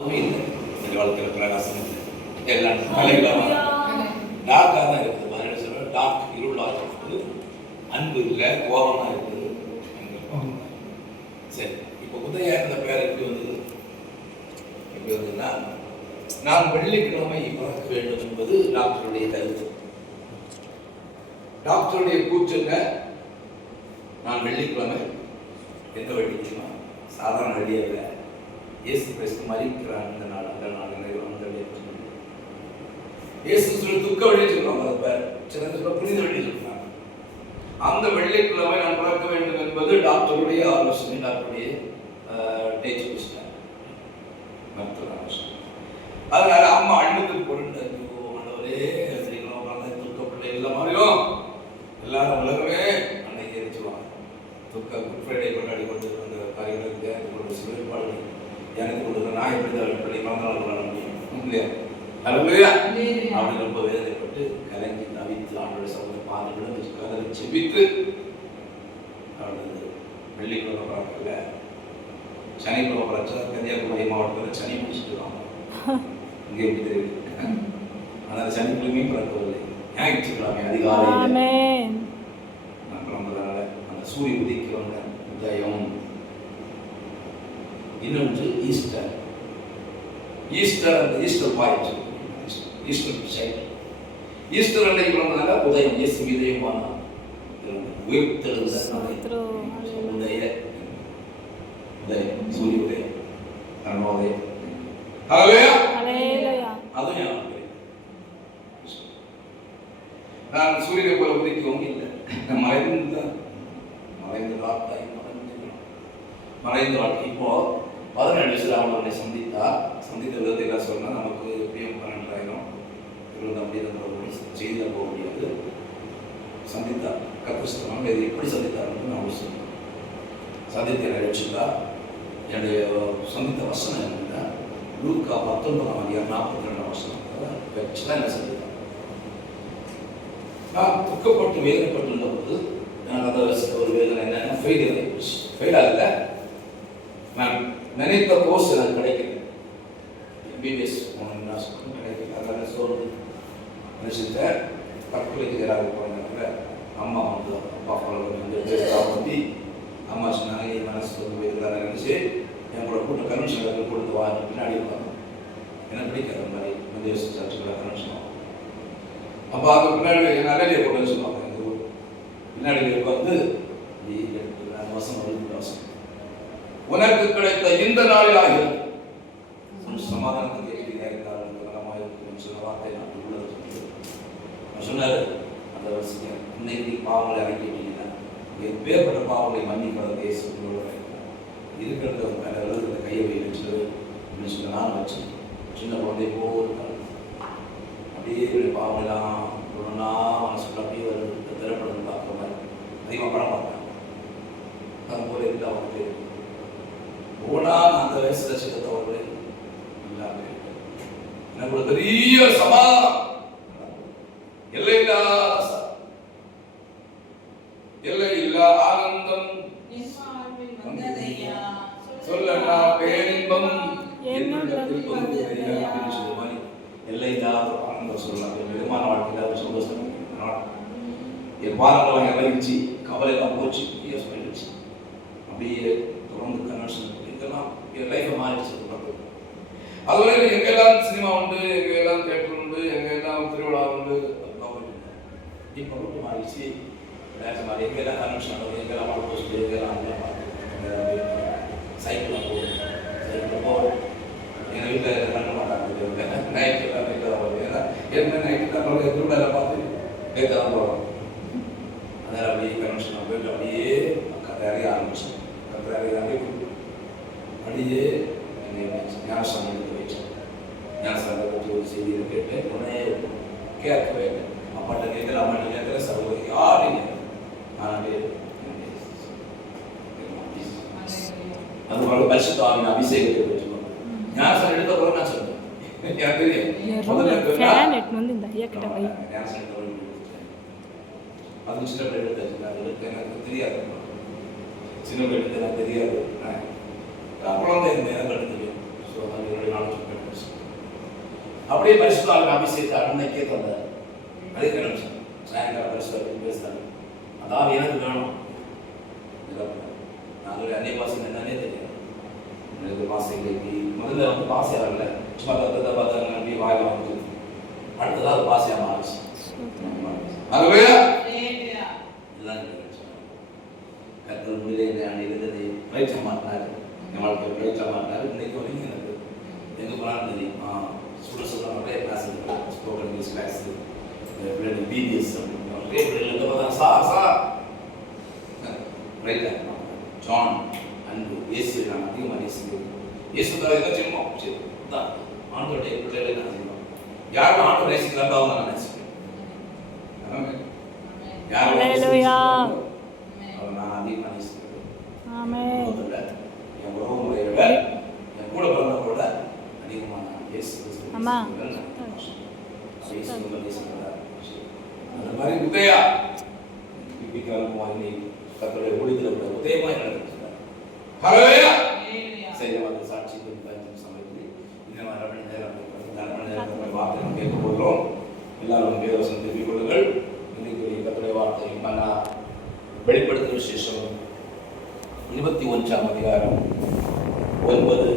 வாழ்க்கையில் பிரகாசம் இல்லை, எல்லாம் கலைகளாக டார்க்காக தான் இருக்குது. 17 சொல்ல டார்க் இருளாக இருக்குது, அன்பு இல்லை, கோபமாக இருக்குது. சரி, இப்போ உதயா இந்த பேர் எப்படி வந்தது? எப்படி வந்ததுன்னா, நான் வெள்ளிக்கிழமை பிறக்க வேண்டும் என்பது டாக்டருடைய கருத்து. டாக்டருடைய கூற்றுங்க, நான் வெள்ளிக்கிழமை எந்த வெள்ளிக்கிழமை சாதாரண வெள்ளியே இல்லை, இயேசு கிறிஸ்து மரிக்கிறார் அந்த நாள், அந்த நாள் இயேசு சொல்லி துக்க வெள்ளி சொல்லுவாங்க, சில புனித வெள்ளி சொல்லுவாங்க. அந்த வெள்ளிக்கிழமை நான் பிறக்க வேண்டும் என்பது டாக்டருடைய ஆலோசனை, டாக்டருடைய மருத்துவ ஆலோசனை. அதனால அம்மா அண்ணுக்கு பொருள் துக்க பிள்ளை எல்லாம் மாறிடும், எல்லாரும் உலகமே அன்னைக்கு எரிச்சுவாங்க. துக்க குட் ஃப்ரைடே கொண்டாடி கொண்டு அந்த காரியங்களுக்கு கொண்டு சிறுபாடுகள் எனக்கு கொடுக்குற நான் எப்படி தான் பள்ளி பிறந்தநாள் கொண்டாட முடியும் இல்லையா? அப்படி ரொம்ப வேதனைப்பட்டு கலங்கி தவித்து அவனோட சமூக பாதைகளும் கதலை செபித்து அவனது வெள்ளிக்கிழமை பிறக்கல, சனிக்கிழமை பிறச்சா கன்னியாகுமரி மாவட்டத்தில் சனி முடிச்சுட்டு இங்கே எப்படி தெரியுது. ஆனால் சனிக்கிழமையும் பிறக்கவில்லை, ஞாயிற்றுக்கிழமை அதிகாலை நான் பிறந்ததுனால அந்த சூரிய உதிக்கிறவங்க உதயம். இன்னொன்று ஈஸ்டர். ஈஸ்டர் அந்த Easter point, Easter side. Easter அன்னைக்கு பிறந்தனால உதயம், இயேசு இதயமான உயிர்த்தெழுந்த உதய உதயம், சூரிய உதயம், அருணோதயம். அதுவும் நான் சூரியனை போல உதிக்கவும் இல்லை, மறைந்து மறைந்த வாழ்க்கை. இப்போ 17 வயசுல அவங்களை சந்தித்த விதத்தை எல்லாம் சொன்னால் நமக்கு எப்படியும் 12,000 அப்படி செய்தியில் போக முடியாது. சந்தித்தார் கத்திரிஸ்தவங்க, இது எப்படி சந்தித்தார்னு நான் சொல்லுவேன். சந்தித்த என்னை ரட்சித்தா. என்னுடைய சந்தித்த வசனம் என்னன்னா, லூக்கா 19:42 வசனம் வச்சு தான் என்ன சந்தித்தார். நான் துக்கப்பட்டு வேதனைப்பட்டு இருந்தபோது எனக்கு அந்த ஒரு வேதனை என்னன்னா, ஃபெயில் ஆகல. நான் நினைத்த கோர்ஸ் எனக்கு கிடைக்கல, எம்பிபிஎஸ் போகணும்னா கிடைக்கல. அதனால் சோர்ந்து நினைச்சிட்ட தற்கொலைக்கு யாராவது போனாங்க. அம்மா வந்து அப்பா பற்றி அம்மா சொன்னாங்க, என் மனசு வந்து இதெல்லாம் நினச்சி என் கூட கூட்ட கன்வென்ஷன் கொடுத்து வா பின்னாடி இருப்பாங்க. எனக்கு பிடிக்காத மாதிரி மத்திய சர்ச்சுக்குள்ள கன்வென்ஷன். அப்போ அதுக்கு பின்னாடி என் அகலியை போட்டுன்னு சொல்லுவாங்க. எங்கள் ஊர் பின்னாடி உட்காந்து வசம் வசம் உனக்கு கிடைத்த இந்த நாளில் ஆகிறது சமாதானத்தை கேட்கிறீங்க சொன்ன வார்த்தை நான் உள்ளது சொன்னாரு. அந்த வருஷம் இன்னைக்கு பாவங்களை அறிக்கிட்டீங்கன்னா எப்பேற்பட்ட பாவங்களை மன்னிப்பதை பேச இருக்கிறத மேலே எழுதுறத கையை வை வச்சு அப்படின்னு சொல்லி நான் வச்சு சின்ன குழந்தை போல் அப்படியே பாவங்களாம் ஒன்றா மனசுக்குள்ள அப்படியே ஒரு திரைப்படம் பார்க்குற மாதிரி அதிகமாக படம் பார்ப்பேன். அது போல இருக்கு அவங்களுக்கு ஓனா அந்த வயசுல சித்தவர்களே இல்லாமல் எனக்கு ஒரு பெரிய சமாதானம், எல்லையில்லா ஆனந்தம், சொல்லா பேரின்பம் அப்படின்னு சொல்ற மாதிரி எல்லையில்லா ஆனந்தம் சொல்லலாம். விதமான வாழ்க்கையில் சந்தோஷம், என் பாரம்பரம் எல்லாம் இருந்துச்சு, கவலை எல்லாம் போச்சு, சொல்லிடுச்சு. அப்படியே தொடர்ந்து கன்வென்ஷன் இதெல்லாம் என் லைஃப்பை மாறிடுச்சு. அதுவரை எங்கெல்லாம் சினிமா உண்டு, எங்கெல்லாம் தேட்டர் உண்டு, எங்கெல்லாம் திருவிழா உண்டு, இப்போ ரூட்டு மாறிடுச்சு. மாறி எங்கெல்லாம் கன்வென்ஷன் ஆகுது, எங்கெல்லாம் மாடு போஸ்ட், எங்கெல்லாம் சைக்கிளில் போகும், சைக்கிளில் போகும். எங்கள் வீட்டில் பண்ண மாட்டாங்க, நைட்டு தான் வருது. ஏன்னா என்ன நைட்டு தான் திருவிழாவில் பார்த்து நேற்று தான் போகிறோம். அதனால் அப்படியே கன்வென்ஷன் போயிட்டு அப்படியே கதையாக ஆரம்பிச்சேன். அப்படியே ஞானசாமி போயிட்டேன். ஞானசாமி பற்றி ஒரு செய்தியை கேட்டேன். உடனே கேட்கவே இல்லை. அப்பாட்ட கேட்கல, அம்மாட்ட கேட்கல, சகோதரி யாரும் அது பரிசுத்தாவின் அபிஷேகத்தை பெற்றுக்கணும். ஞானசாமி எடுத்த பிறகு நான் சொன்னேன், எனக்கு தெரியும் முதல்ல அது சின்ன பிள்ளை எடுத்து எனக்கு தெரியாது, சின்ன பிள்ளை எனக்கு தெரியாது. குழந்தை இந்த எனக்கு தெரியும். ஸோ அது 2 நாள் அப்படியே பரிசுத்தாவின் அபிஷேகத்தை அன்னைக்கே தந்தார். அதே நிமிஷம் சாயங்காலம் பரிசுத்தாவின் பேசுறாரு, அந்த ஆவி எனக்கு வேணும். நாங்கள் அன்னைய பாசம் என்னன்னே தெரியும். எனக்கு பாசைக்கு முதல்ல வந்து பாசையாக இல்லை, சும்மா தத்தை பார்த்தாங்க அப்படி வாயில் வந்து அடுத்ததாக பாசையாக மாறிச்சு. இதுதான் கத்தல் முடியல நான் இருந்தது பயிற்ச மாட்டினாரு, என் வாழ்க்கை பயிற்ச மாட்டினாரு. இன்னைக்கு வரைக்கும் எனக்கு எங்கே போனாலும் தெரியும். சுட சுட நிறைய கிளாஸ் இருக்கு, ஸ்போக்கன் இங்கிலீஷ் கிளாஸ், பிள்ளைங்க பிபிஎஸ் நிறைய பிள்ளைங்க சார் ரைட்டா ஜான் அன்பு இயேசு நான் அதிகமாக நேசிக்கிறேன். இயேசு தான் என்ன செய்யணும் சரி தான் ஆண்டோடைய பிள்ளைகளை நான் செய்வோம். யாரும் ஆண்டு நேசிக்கிறாங்க அவங்க நான் நேசிக்கிறேன். யாரும் அவர் நான் அதிகமாக நேசிக்கிறேன். என் உறவு முறையை விட என் கூட பிறந்தவங்களோட அதிகமாக நான் இயேசு அந்த மாதிரி உதயா இப்படிக்காலம் வாங்கி கத்தருடைய ஊழியத்தில் உதயமாக நடந்துருக்கிறார். ஹல்லேலூயா செய்யவாத சாட்சி பஞ்சம் சமயத்தில் இன்னும் அரை மணி நேரம் வார்த்தை நம்ம கேட்க போகிறோம். எல்லாரும் வேதவசனம் திருப்பிக் கொள்ளுங்கள். இன்னைக்கு கத்தருடைய வார்த்தை மன்னா வெளிப்படுத்தும் விசேஷம் 21 அதிகாரம் 9